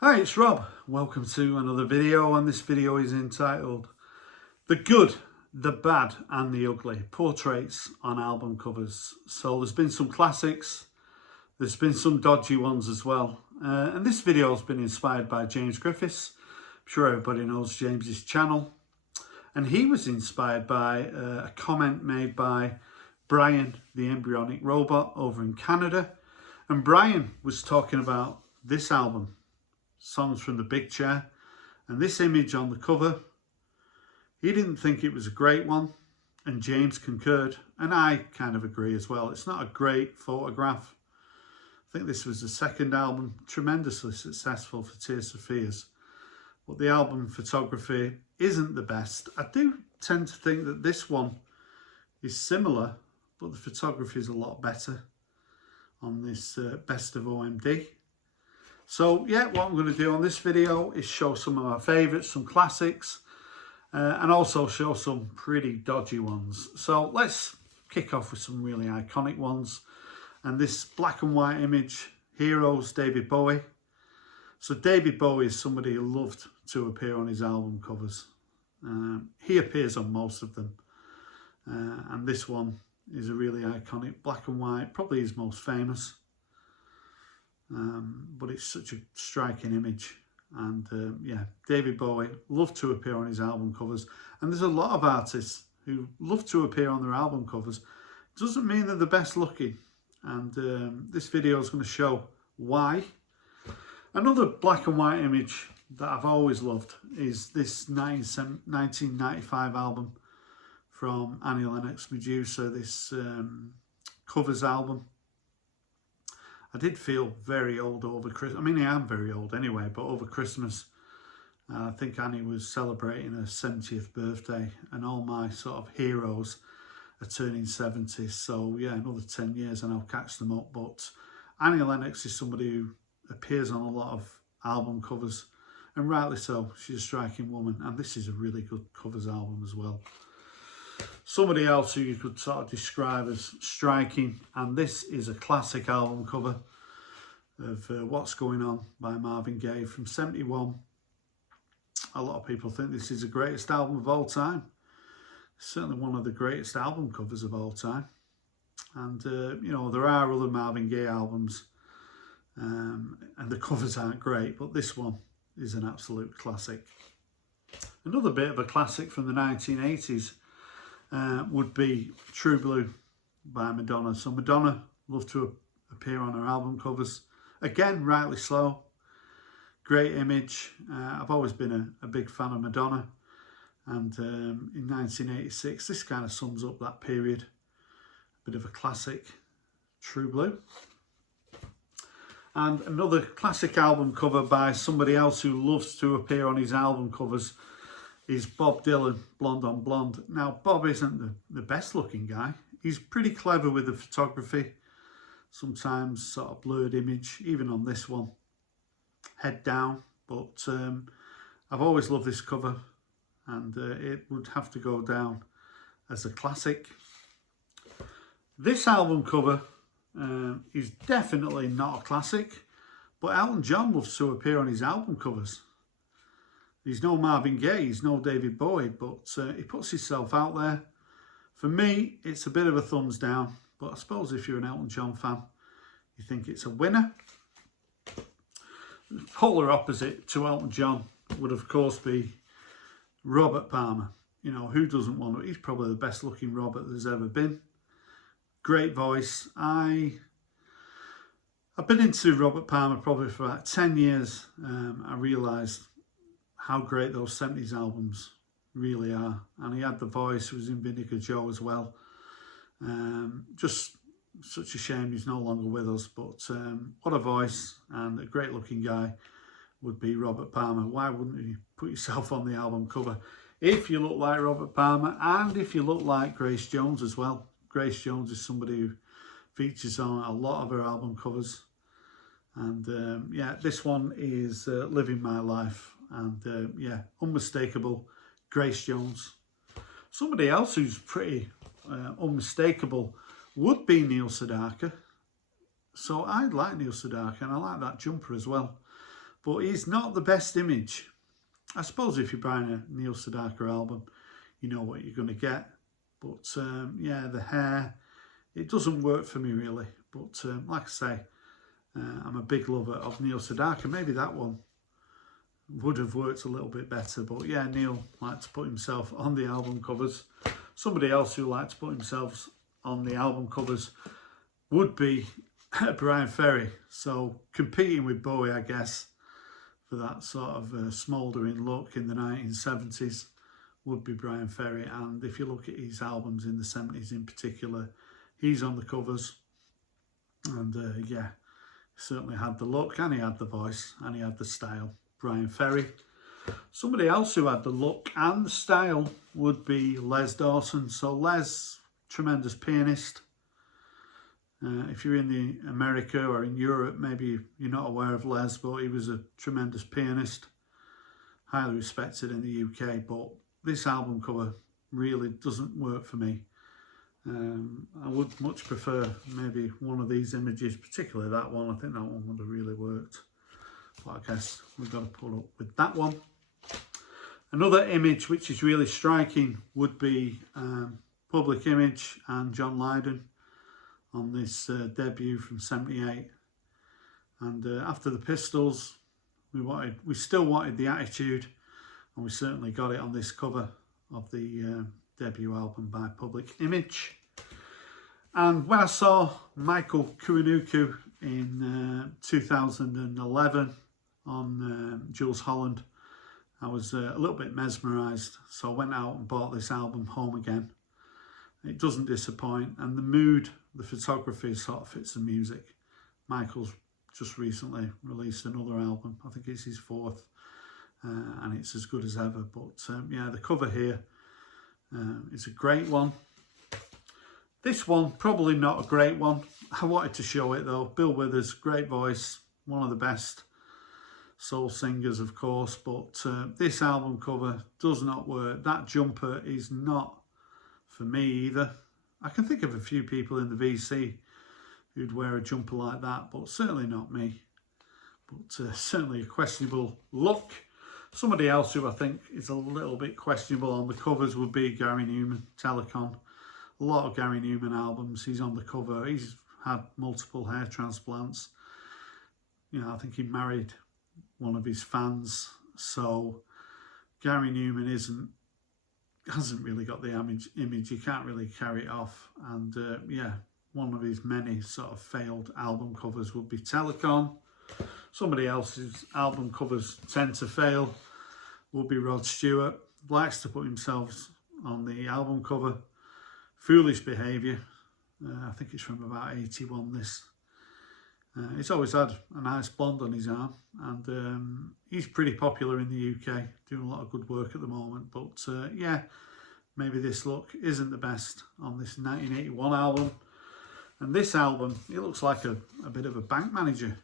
Hi, it's Rob. Welcome to another video, and this video is entitled The Good, the Bad and the Ugly Portraits on Album Covers. So there's been some classics, there's been some dodgy ones as well. And this video has been inspired by James Griffiths. I'm sure everybody knows James's channel. And he was inspired by a comment made by Brian, the embryonic robot over in Canada. And Brian was talking about this album, Songs from the Big Chair, and this image on the cover. He didn't think it was a great one, and James concurred, and I kind of agree as well. It's not a great photograph. I think this was the second album, tremendously successful for Tears for Fears, but the album photography isn't the best. I do tend to think that this one is similar, but the photography is a lot better on this Best of OMD. So yeah, what I'm going to do on this video is show some of my favourites, some classics, and also show some pretty dodgy ones. So let's kick off with some really iconic ones. And this black and white image, Heroes, David Bowie. So David Bowie is somebody who loved to appear on his album covers. He appears on most of them. And this one is a really iconic black and white, probably his most famous. But it's such a striking image, and yeah, David Bowie loved to appear on his album covers, and there's a lot of artists who love to appear on their album covers. Doesn't mean they're the best looking, and this video is going to show why. Another black and white image that I've always loved is this 1995 album from Annie Lennox Medusa, this covers album. I did feel very old over Christmas. I mean, I am very old anyway, but over Christmas, I think Annie was celebrating her 70th birthday, and all my sort of heroes are turning 70. So yeah, another 10 years and I'll catch them up. But Annie Lennox is somebody who appears on a lot of album covers, and rightly so. She's a striking woman, and this is a really good covers album as well. Somebody else who you could sort of describe as striking, and this is a classic album cover of What's Going On by Marvin Gaye from '71. A lot of people think this is the greatest album of all time. It's certainly one of the greatest album covers of all time. And you know, there are other Marvin Gaye albums and the covers aren't great, but this one is an absolute classic. Another bit of a classic from the 1980s would be True Blue by Madonna. So Madonna loved to appear on her album covers. Again, rightly so. Great image. I've always been a big fan of Madonna. And in 1986, this kind of sums up that period. A bit of a classic, True Blue. And another classic album cover by somebody else who loves to appear on his album covers is Bob Dylan, Blonde on Blonde. Now, Bob isn't the best looking guy. He's pretty clever with the photography. Sometimes sort of blurred image, even on this one. Head down. But I've always loved this cover, and it would have to go down as a classic. This album cover is definitely not a classic, but Elton John loves to appear on his album covers. He's no Marvin Gaye, he's no David Bowie, but he puts himself out there. For me, it's a bit of a thumbs down, but I suppose if you're an Elton John fan, you think it's a winner. The polar opposite to Elton John would, of course, be Robert Palmer. You know, who doesn't want to? He's probably the best looking Robert there's ever been. Great voice. I've been into Robert Palmer probably for about 10 years. I realised how great those 70s albums really are. And he had the voice, he was in Vinegar Joe as well. Just such a shame he's no longer with us, but what a voice, and a great looking guy would be Robert Palmer. Why wouldn't you put yourself on the album cover if you look like Robert Palmer, and if you look like Grace Jones as well? Grace Jones is somebody who features on a lot of her album covers. And yeah, this one is Living My Life. And yeah, unmistakable Grace Jones. Somebody else who's pretty unmistakable would be Neil Sedaka. So I like Neil Sedaka, and I like that jumper as well. but he's not the best image. I suppose if you're buying a Neil Sedaka album, you know what you're going to get. But yeah, the hair, it doesn't work for me really. But like I say, I'm a big lover of Neil Sedaka. Maybe that one would have worked a little bit better. But yeah, Neil liked to put himself on the album covers. Somebody else who liked to put himself on the album covers would be Bryan Ferry. So competing with Bowie, I guess, for that sort of smouldering look in the 1970s would be Bryan Ferry. And if you look at his albums in the 70s in particular, he's on the covers. And yeah, certainly had the look, and he had the voice, and he had the style. Bryan Ferry. Somebody else who had the look and the style would be Les Dawson. So Les, tremendous pianist. If you're in the America or in Europe, maybe you're not aware of Les, but he was a tremendous pianist, highly respected in the UK. But this album cover really doesn't work for me. I would much prefer maybe one of these images, particularly that one. I think that one would have really worked. But I guess we've got to put up with that one. Another image which is really striking would be Public Image and John Lydon on this debut from '78. And after the Pistols, we still wanted the attitude, and we certainly got it on this cover of the debut album by Public Image. And when I saw Michael Kuuku in 2011 on Jools Holland, I was a little bit mesmerised, so I went out and bought this album home again. It doesn't disappoint, and the mood, the photography sort of fits the music. Michael's just recently released another album, I think it's his fourth, and it's as good as ever. But yeah, the cover here is a great one. This one, probably not a great one. I wanted to show it though. Bill Withers, great voice, one of the best soul singers, of course, but this album cover does not work. That jumper is not for me either. I can think of a few people in the VC who'd wear a jumper like that, but certainly not me. But certainly a questionable look. Somebody else who I think is a little bit questionable on the covers would be Gary Newman, Telecon. A lot of Gary Newman albums, he's on the cover. He's had multiple hair transplants. You know, I think he married one of his fans. So Gary Newman hasn't really got the image. You can't really carry it off. And yeah, one of his many sort of failed album covers would be Telecon. Somebody else's album covers tend to fail would be Rod Stewart. Likes to put himself on the album cover. Foolish Behaviour. I think it's from about 81, this. He's always had a nice blonde on his arm, and he's pretty popular in the UK, doing a lot of good work at the moment. But yeah, maybe this look isn't the best on this 1981 album. And this album, it looks like a bit of a bank manager.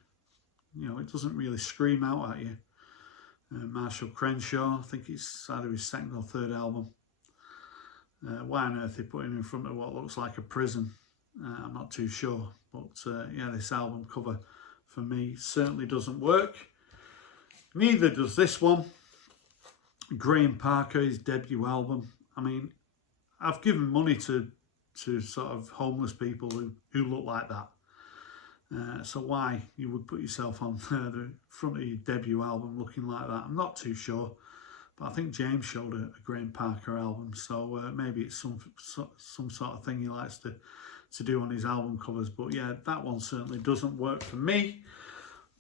You know, it doesn't really scream out at you. Marshall Crenshaw, I think it's either his second or third album. Why on earth they put him in front of what looks like a prison, I'm not too sure. But yeah, this album cover for me certainly doesn't work. Neither does this one. Gra Parker, his debut album. I mean, I've given money to sort of homeless people who look like that. So why you would put yourself on the front of your debut album looking like that, I'm not too sure. But I think James showed a Gra Parker album, so maybe it's some sort of thing he likes to do on his album covers. But yeah, that one certainly doesn't work for me.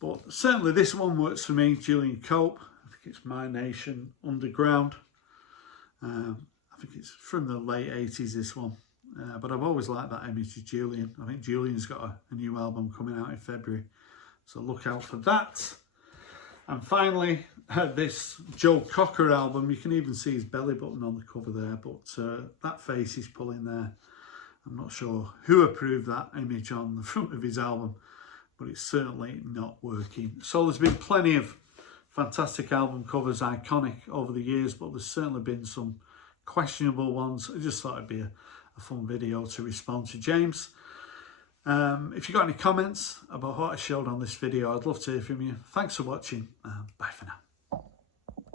But certainly this one works for me. Julian Culkin, I think it's My Nation Underground. I think it's from the late 80s, this one. But I've always liked that image of Julian. I think Julian's got a new album coming out in February, so look out for that. And finally, this Joe Cocker album. You can even see his belly button on the cover there, but that face he's pulling there, I'm not sure who approved that image on the front of his album, but it's certainly not working. So there's been plenty of fantastic album covers, iconic over the years, but there's certainly been some questionable ones. I just thought it'd be a fun video to respond to James. If you've got any comments about what I showed on this video, I'd love to hear from you. Thanks for watching. Bye for now.